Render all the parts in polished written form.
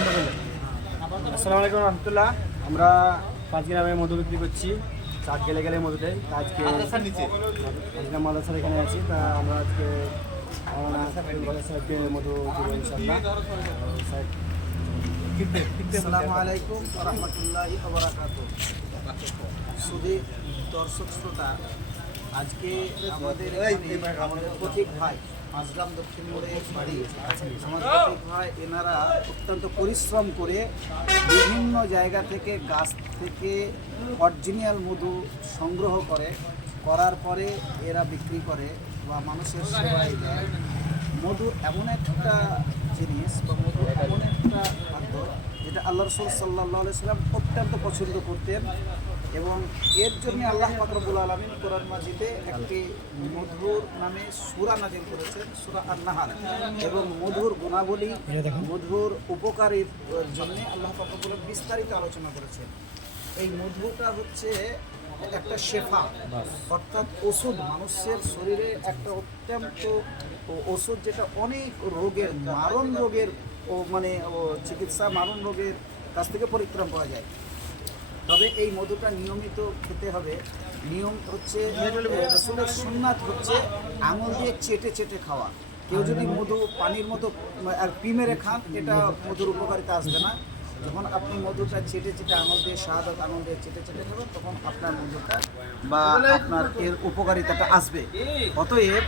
আসসালামু আলাইকুম রহমতুল্লাহ। আমরা 5 গ্রামে মধু বিক্রি করছি, 4 গেলে গেলে মধুতে। আজকে মাদ্রাসার এখানে আছি, তা আমরা আজকে মধু দেবো ইনশাল্লাহ। আসসালামু আলাইকুম রহমতুল্লাহি ওয়া বারাকাতুহু। শুধু দর্শক শ্রোতা, আজকে আমাদের প্রতীক ভাই 5 গ্রাম দক্ষিণ মোড়ে বাড়ি। আমার প্রতীক ভাই এনারা অত্যন্ত পরিশ্রম করে বিভিন্ন জায়গা থেকে গাছ থেকে অরিজিনাল মধু সংগ্রহ করার পরে এরা বিক্রি করে বা মানুষের সেবায় দেয়। মধু এমন একটা জিনিস বা মধু এমন একটা খাদ্য যেটা আল্লাহ রাসূল সাল্লাল্লাহু আলাইহি সাল্লাম অত্যন্ত পছন্দ করতেন, এবং এর জন্য আল্লাহ পাক রব্বুল আলামিন কোরআন মাজিদে একটি মধুর নামে সূরা নাযিল করেছেন, সূরা আন-নাহল। এবং মধুর গুণাবলী, মধুর উপকারের জন্য আল্লাহ পাক রব্বুল আলামিন বিস্তারিত আলোচনা করেছেন। এই মধুটা হচ্ছে একটা শেফা, অর্থাৎ ওষুধ, মানুষের শরীরে একটা অত্যন্ত ওষুধ, যেটা অনেক রোগের, মারণ রোগের চিকিৎসা, মারণ রোগের কাছ থেকে পরিত্রাণ পাওয়া যায়। তবে এই মধুটা নিয়মিত খেতে হবে। নিয়ম হচ্ছে, রাসূলের সুন্নাত হচ্ছে আঙুল দিয়ে চেটে চেটে খাওয়া। কেউ যদি মধু পানির মতো আর পি মেরে খান, এটা মধুর উপকারিতা আসবে না। যখন আপনি মধুটা চেটে চেটে আঙুল দিয়ে, শাহাদাত আঙুল দিয়ে চেটে চেটে খাবেন, তখন আপনার মধুটা বা আপনার এর উপকারিতাটা আসবে। অতএব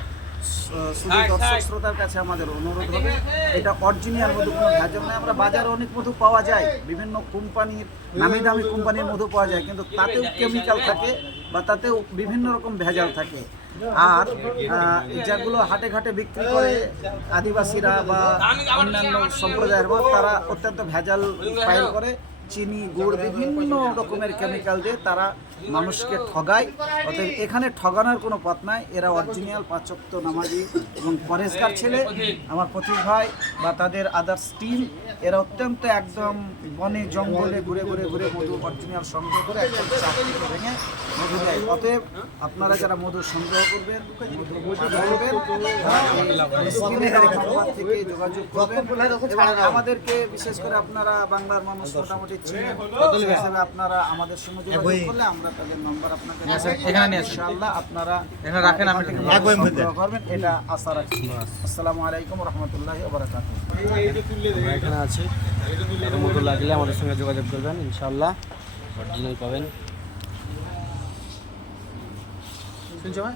শুধু দর্শক শ্রোতার কাছে আমাদের অনুরোধ হবে, এটা অরিজিনাল মধু, কোনো ভেজাল নয়। আমরা বাজারে অনেক মধু পাওয়া যায়, বিভিন্ন কোম্পানির, নামি দামি কোম্পানির মধু পাওয়া যায়, কিন্তু তাতেও কেমিক্যাল থাকে বা তাতেও বিভিন্ন রকম ভেজাল থাকে। আর যেগুলো হাটে ঘাটে বিক্রি করে আদিবাসীরা বা অন্যান্য সম্প্রদায়ের মত, তারা অত্যন্ত ভেজাল ফাইল করে, চিনি, গুড়, বিভিন্ন রকমের কেমিক্যাল দিয়ে তারা মানুষকে ঠগায়। অতএব এখানে ঠগানোর কোনো পথ নাই। এরা অরিজিনাল 5 ওয়াক্ত নামাজি এবং পরেশগার ছেলে, আমার প্রতীক ভাই বা তাদের আদার্স টিম, এরা অত্যন্ত একদম বনে জঙ্গলে ঘুরে ঘুরে ঘুরে মধু অরিজিনাল সংগ্রহ করে একদম চাকরি ভেঙে মধু দেয়। অতএব আপনারা যারা মধু সংগ্রহ করবেন, থেকে যোগাযোগ করবেন, এবং আমাদেরকে বিশেষ করে আপনারা বাংলার মানুষ মোটামুটি চিনেন, আপনারা আমাদের সঙ্গে যোগাযোগ করলে আমরা তাদের নম্বর আপনাকে ইনশাআল্লাহ আপনারা এখানে রাখেন, আমি করবেন, এটা আশা রাখছি। আসসালামু আলাইকুম রহমতুল্লাহি ওয়া বারাকাতুহু। এখানে আছি, মধু লাগলে আমাদের সঙ্গে যোগাযোগ করবেন, ইনশাআল্লাহ অরিজিনাল পাবেন। শুনছো ভাই?